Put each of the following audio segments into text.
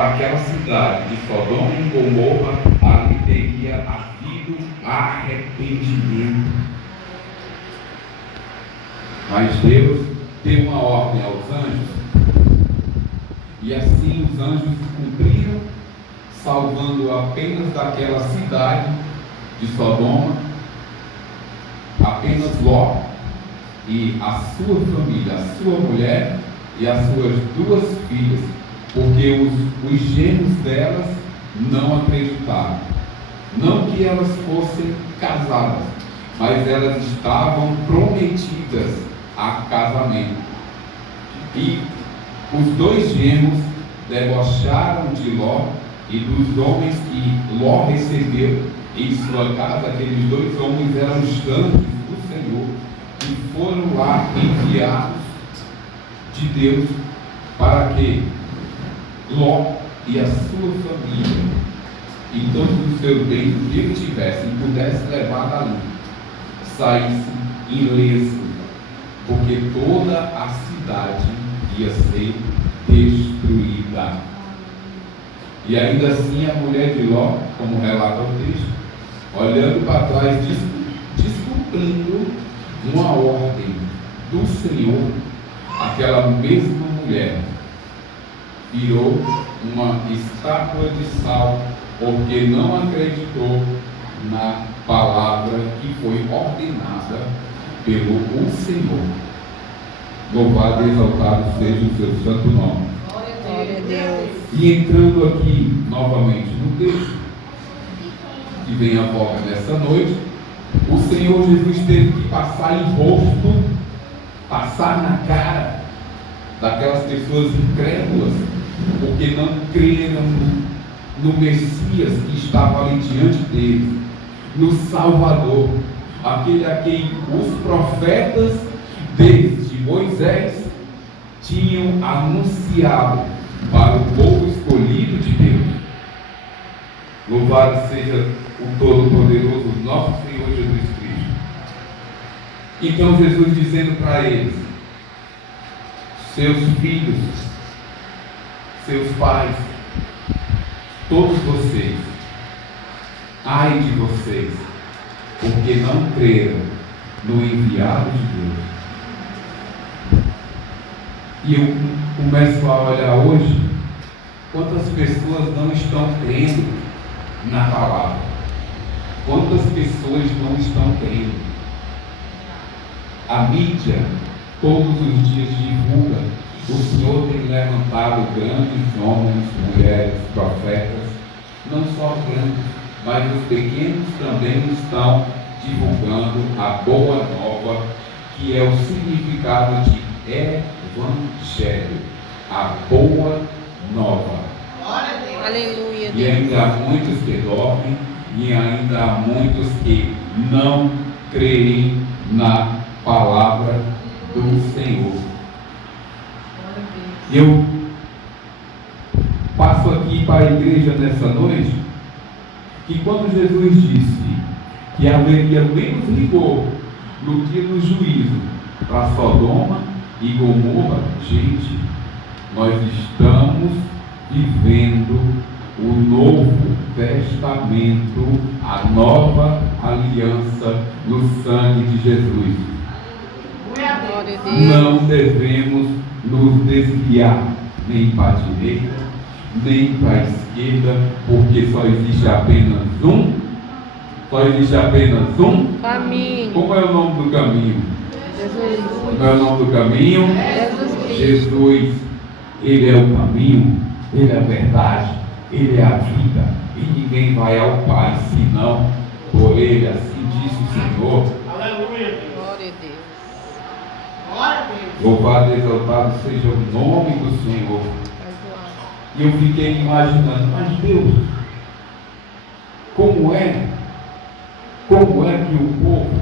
para aquela cidade de Sodoma e Gomorra, ali teria havido arrependimento. Mas Deus deu uma ordem aos anjos, e assim os anjos cumpriram, salvando apenas daquela cidade de Sodoma, apenas Ló e a sua família, a sua mulher e as suas 2 filhas, porque os gêmeos delas não acreditaram. Não que elas fossem casadas, mas elas estavam prometidas a casamento. E os 2 gêmeos debocharam de Ló e dos homens que Ló recebeu em sua casa. Aqueles 2 homens eram os anjos do Senhor, que foram lá enviados de Deus para que Ló e a sua família e todos os seus bens que ele tivesse e pudesse levar dali, saísse ileso, porque toda a cidade ia ser destruída. E ainda assim a mulher de Ló, como relata o texto, olhando para trás, descumprindo uma ordem do Senhor, aquela mesma mulher virou uma estátua de sal, porque não acreditou na palavra que foi ordenada pelo Senhor. Louvado e exaltado seja o seu santo nome. Glória a Deus. E entrando aqui novamente no texto que vem à voga nessa noite, o Senhor Jesus teve que passar em rosto, passar na cara daquelas pessoas incrédulas, porque não creram no Messias que estava ali diante deles, no Salvador, aquele a quem os profetas desde Moisés tinham anunciado para o povo escolhido de Deus. Louvado seja o Todo-Poderoso, nosso Senhor Jesus Cristo. Então Jesus dizendo para eles: seus filhos, seus pais, todos vocês, ai de vocês, porque não creram no enviado de Deus. E eu começo a olhar hoje quantas pessoas não estão crendo na palavra, quantas pessoas não estão crendo. A mídia todos os dias divulga: o Senhor tem levantado grandes homens, mulheres, profetas, não só grandes, mas os pequenos também estão divulgando a boa nova, que é o significado de Evangelho, a boa nova. Aleluia. E ainda há muitos que dormem, e ainda há muitos que não creem na palavra do Senhor. Eu passo aqui para a igreja nessa noite, que quando Jesus disse que haveria menos rigor no dia do juízo para Sodoma e Gomorra, gente, nós estamos vivendo o Novo Testamento, a nova aliança no sangue de Jesus. Glória a Deus. Não devemos nos desviar nem para a direita, nem para a esquerda, porque só existe apenas um. Só existe apenas um Caminho. Como é o nome do caminho? Jesus. Como é o nome do caminho? Jesus Cristo. Jesus. Ele é o caminho, Ele é a verdade, Ele é a vida, e ninguém vai ao Pai senão por Ele. Assim disse o Senhor. Aleluia. Glória a Deus. Glória a Deus. Louvado e exaltado seja o nome do Senhor. E eu fiquei imaginando: mas Deus, como é que o povo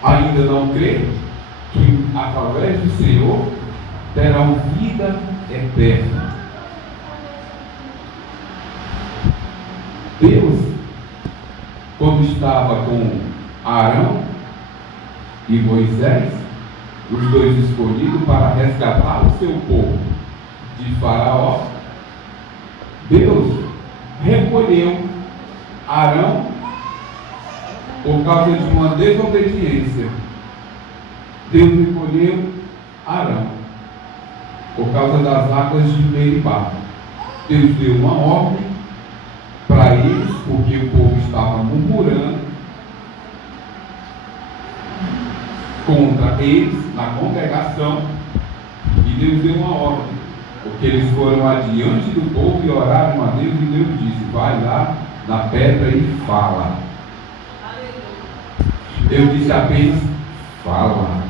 ainda não crê que através do Senhor terão vida eterna? Deus, quando estava com Arão e Moisés, os dois escolhidos para resgatar o seu povo de Faraó, Deus recolheu Arão por causa de uma desobediência. Deus recolheu Arão por causa das águas de Meribá. Deus deu uma ordem para eles, porque o povo estava murmurando contra eles na congregação, e Deus deu uma ordem, porque eles foram adiante do povo e oraram a Deus, e Deus disse: vai lá na pedra e fala. Deus disse apenas: fala,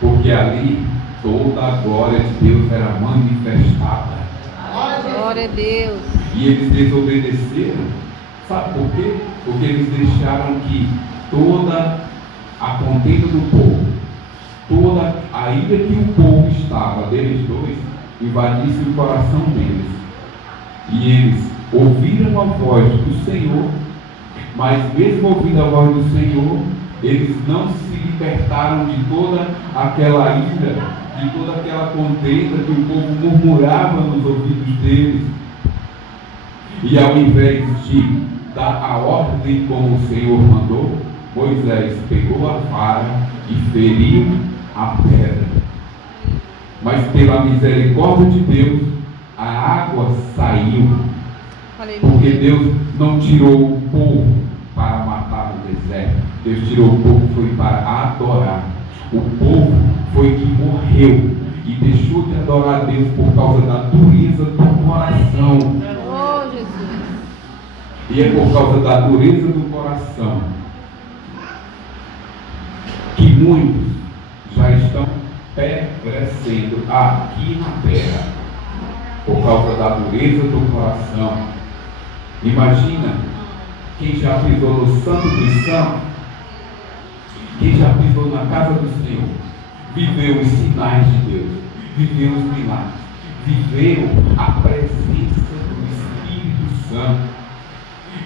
porque ali toda a glória de Deus era manifestada. Glória a Deus. E eles desobedeceram. Sabe por quê? Porque eles deixaram que toda a contenda do povo, toda a ira que o povo estava deles dois, invadisse o coração deles. E eles ouviram a voz do Senhor, mas mesmo ouvindo a voz do Senhor, eles não se libertaram de toda aquela ira, de toda aquela contenda que o povo murmurava nos ouvidos deles. E ao invés de dar a ordem como o Senhor mandou, Moisés pegou a vara e feriu a pedra. Mas pela misericórdia de Deus, a água saiu. Porque Deus não tirou o povo para matar no deserto. Deus tirou o povo foi para adorar. O povo foi que morreu e deixou de adorar a Deus por causa da dureza do coração. Oh, Jesus. E é por causa da dureza do coração que muitos já estão perecendo aqui na terra, por causa da dureza do coração. Imagina quem já pisou no Santo dos Santos, quem já pisou na casa do Senhor, viveu os sinais de Deus, viveu os milagres, viveu a presença do Espírito Santo,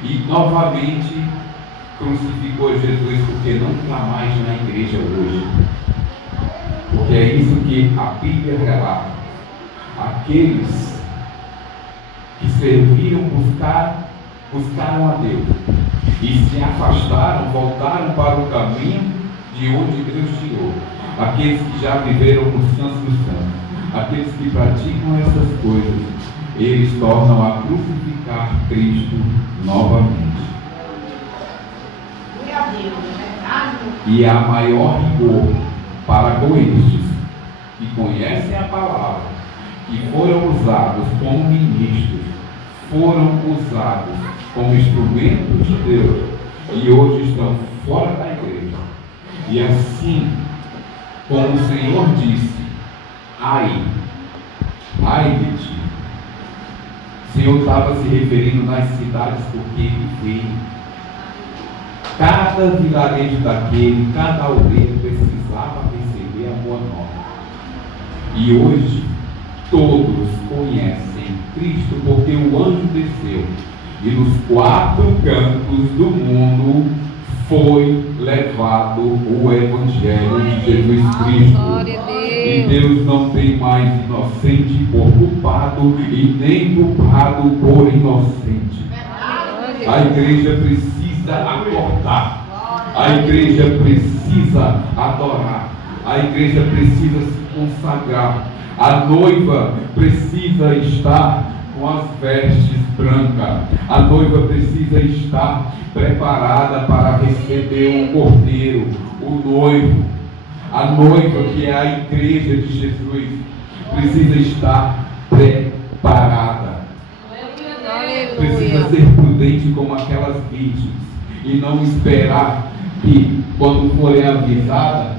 e novamente crucificou Jesus, porque não está mais na igreja hoje. Porque é isso que a Bíblia relata. Aqueles que serviram, buscaram a Deus e se afastaram, voltaram para o caminho de onde Deus tirou. Aqueles que já viveram no Santo dos Santos, aqueles que praticam essas coisas, eles tornam a crucificar Cristo novamente. E há maior rigor para com estes que conhecem a palavra, que foram usados como ministros, foram usados como instrumentos de Deus e hoje estão fora da igreja. E assim, como o Senhor disse: ai de ti. O Senhor estava se referindo nas cidades porque ele veio. Cada vilarejo daquele, cada aldeia precisava receber a boa nova. E hoje todos conhecem Cristo, porque o anjo desceu e nos 4 cantos do mundo foi levado o Evangelho de Jesus Cristo. E Deus não tem mais inocente por culpado e nem culpado por inocente. A igreja precisa acordar. A igreja precisa adorar. A igreja precisa se consagrar. A noiva precisa estar com as vestes brancas. A noiva precisa estar preparada para receber o cordeiro, o noivo. A noiva, que é a igreja de Jesus, precisa estar preparada. Precisa ser prudente como aquelas virgens e não esperar que, quando forem avisadas,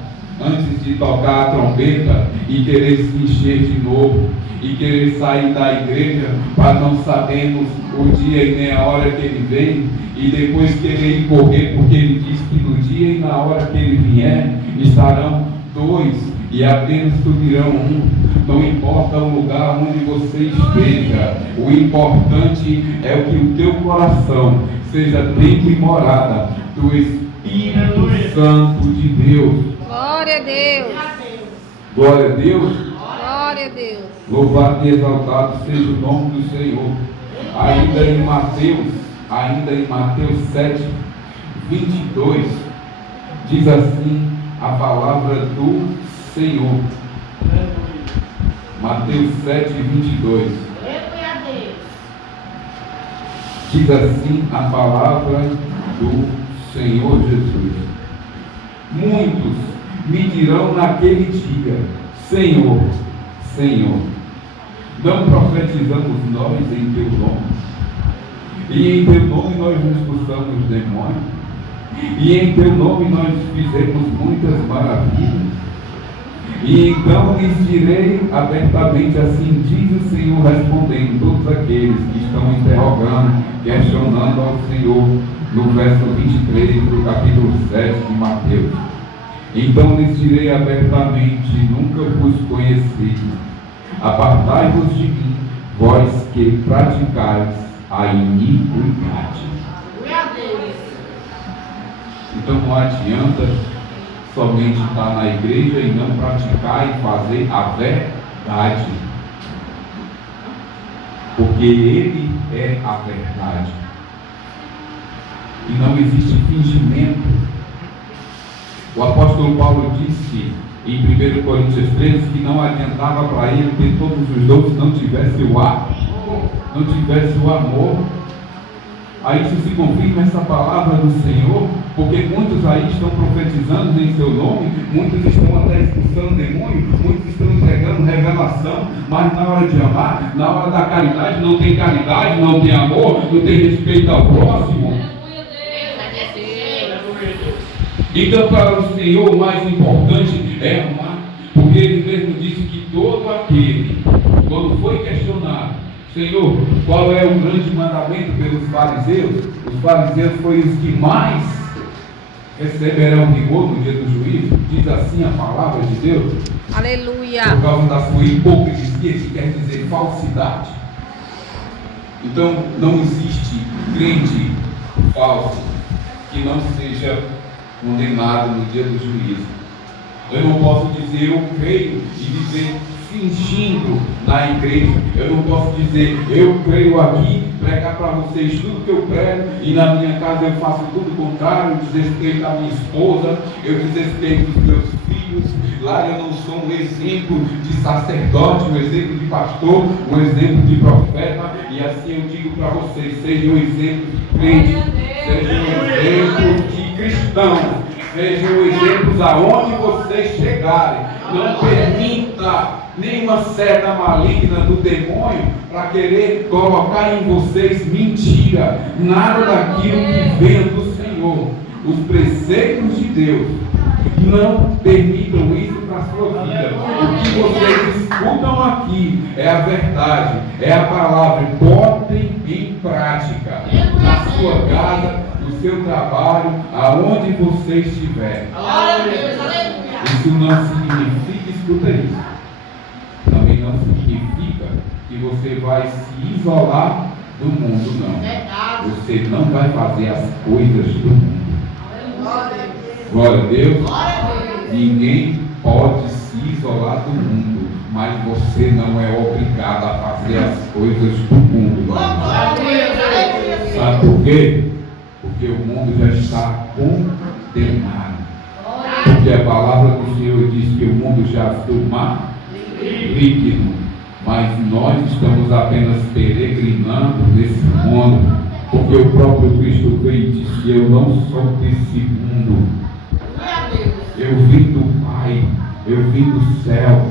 antes de tocar a trombeta e querer se encher de novo e querer sair da igreja para não sabermos o dia e nem a hora que ele vem, e depois querer ir correr, porque ele diz que no dia e na hora que ele vier estarão 2 e apenas subirão 1. Não importa o lugar onde você esteja, o importante é o que o teu coração seja templo e morada do Espírito Santo de Deus. Glória a Deus. Glória a Deus. Glória a Deus. Louvado e exaltado seja o nome do Senhor. Ainda em Mateus 7, 22, diz assim a palavra do Senhor. Mateus 7, 22. Diz assim a palavra do Senhor Jesus: muitos me dirão naquele dia: Senhor, Senhor, não profetizamos nós em teu nome? E em teu nome nós expulsamos demônios? E em teu nome nós fizemos muitas maravilhas? E então lhes direi abertamente: assim diz o Senhor, respondendo todos aqueles que estão interrogando, questionando ao Senhor, no verso 23 do capítulo 7 de Mateus. Então lhes direi abertamente: nunca vos conheci. Apartai-vos de mim, vós que praticais a iniquidade. Então não adianta somente estar na igreja e não praticar e fazer a verdade, porque Ele é a verdade e não existe fingimento. O apóstolo Paulo disse em 1 Coríntios 13 que não adiantava para ele ter todos os dons se não tivesse o amor. Aí isso se confirma essa palavra do Senhor, porque muitos aí estão profetizando em seu nome, muitos estão até expulsando demônio, muitos estão entregando revelação, mas na hora de amar, na hora da caridade, não tem caridade, não tem amor, não tem respeito ao próximo. Então, para o Senhor, o mais importante é amar, porque Ele mesmo disse que todo aquele, quando foi questionado: Senhor, qual é o grande mandamento pelos fariseus? Os fariseus foram os que mais receberão rigor no dia do juízo. Diz assim a palavra de Deus. Aleluia. Por causa da sua hipocrisia, que quer dizer falsidade. Então, não existe crente falso que não seja condenado no dia do juízo. Eu não posso dizer eu creio e dizer fingindo na igreja. Eu não posso dizer eu creio aqui, pregar para vocês tudo que eu prego e na minha casa eu faço tudo o contrário. Eu desrespeito a minha esposa, eu desrespeito os meus filhos. Lá eu não sou um exemplo de sacerdote, um exemplo de pastor, um exemplo de profeta. E assim eu digo para vocês: sejam um exemplo de crente, sejam um exemplo de cristão, sejam exemplos aonde vocês chegarem. Não permita nenhuma seta maligna do demônio para querer colocar em vocês mentira, nada daquilo que vem do Senhor. Os preceitos de Deus, não permitam isso para a sua vida. O que vocês escutam aqui é a verdade, é a palavra. Botem em prática na sua casa, no seu trabalho, aonde você estiver. Isso não significa, escuta isso, também não significa que você vai se isolar do mundo, não. Você não vai fazer as coisas do mundo. Glória a Deus. Ninguém pode se isolar do mundo, mas você não é obrigado a fazer as coisas do mundo. Sabe por quê? Porque o mundo já está condenado. Porque a palavra do Senhor diz que o mundo já ficou maligno, mas nós estamos apenas peregrinando nesse mundo, porque o próprio Cristo veio e disse: eu não sou desse mundo, eu vim do Pai, eu vim do céu,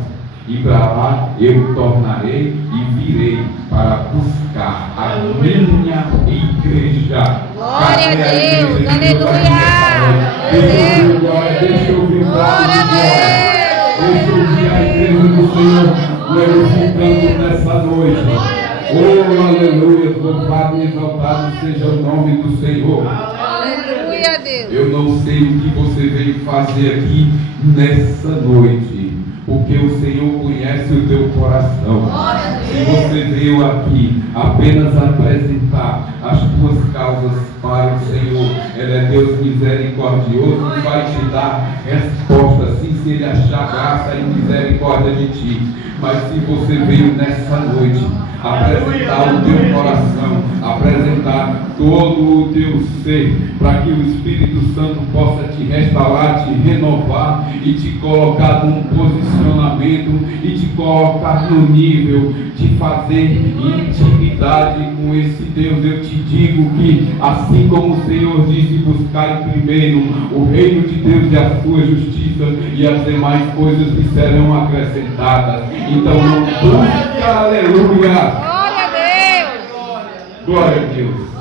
e para lá eu tornarei e virei para buscar a minha igreja. Glória a Deus, aleluia. Deixa eu ouvir Glória a Deus. Deixa eu ouvir a igreja do Senhor glorificando nessa noite. Oh, aleluia, louvado e exaltado seja o nome do Senhor. Aleluia, Deus. Eu não sei o que você veio fazer aqui nessa noite, porque o Senhor conhece o teu coração. Se você veio aqui apenas apresentar as tuas causas para clamar ao Senhor. Ele é Deus misericordioso que vai te dar resposta, sim, se Ele achar graça e misericórdia de ti. Mas se você veio nessa noite apresentar o teu coração, apresentar todo o teu ser, para que o Espírito Santo possa te restaurar, te renovar e te colocar num posicionamento e te colocar no nível de fazer intimidade com esse Deus, eu te digo que assim como o Senhor disse, buscai primeiro o reino de Deus e a sua justiça, e as demais coisas lhe serão acrescentadas. Então não busca, aleluia. Glória a Deus. Glória a Deus.